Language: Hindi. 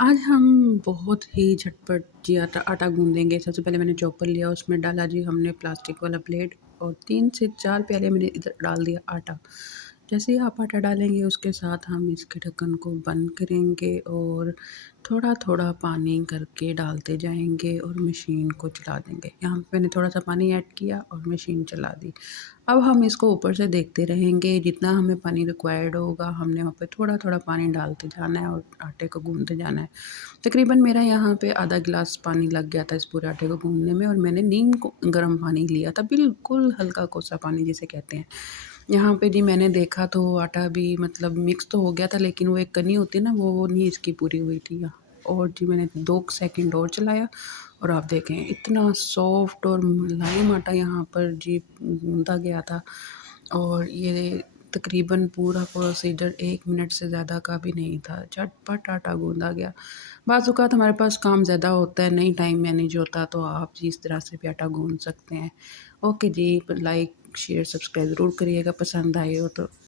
आज हम बहुत ही झटपट जी आटा आटा गूँदेंगे। सबसे पहले मैंने चॉपर लिया, उसमें डाला जी हमने प्लास्टिक वाला प्लेट और 3 से 4 प्याले मैंने इधर डाल दिया आटा। जैसे ही आप आटा डालेंगे उसके साथ हम इसके ढक्कन को बंद करेंगे और थोड़ा-थोड़ा पानी करके डालते जाएँगे और मशीन को चला देंगे। यहाँ पे मैंने थोड़ा-सा पानी ऐड किया और मशीन चला दी। अब हम इसको ऊपर से देखते रहेंगे, जितना हमें पानी रिक्वायर्ड होगा हमने वहाँ पे थोड़ा-थोड़ा पानी डालते जाना है और आटे को गूँथते जाना है। तकरीबन मेरा यहाँ पे आधा गिलास पानी लग गया था इस पूरे आटे को गूँथने में और मैंने नीम को गर्म पानी लिया था, बिल्कुल हल्का कोसा पानी जिसे कहते हैं। यहाँ पे जी मैंने देखा तो आटा भी मतलब मिक्स तो हो गया था, लेकिन वो एक कनी होती है ना, वो नहीं इसकी पूरी हुई थी। और जी मैंने 2 सेकंड और चलाया और आप देखें इतना सॉफ्ट और मुलायम आटा यहाँ पर जी गूँथा गया था। और ये तकरीबन पूरा प्रोसीजर 1 मिनट से ज़्यादा का भी नहीं था, झटपट आटा गूँधा गया। बाज़ औक़ात हमारे पास काम ज़्यादा होता है, नहीं टाइम मैनेज होता, तो आप जी इस तरह से भी आटा गूँथ सकते हैं। ओके जी, लाइक, शेयर, सब्सक्राइब ज़रूर करिएगा पसंद आए हो तो।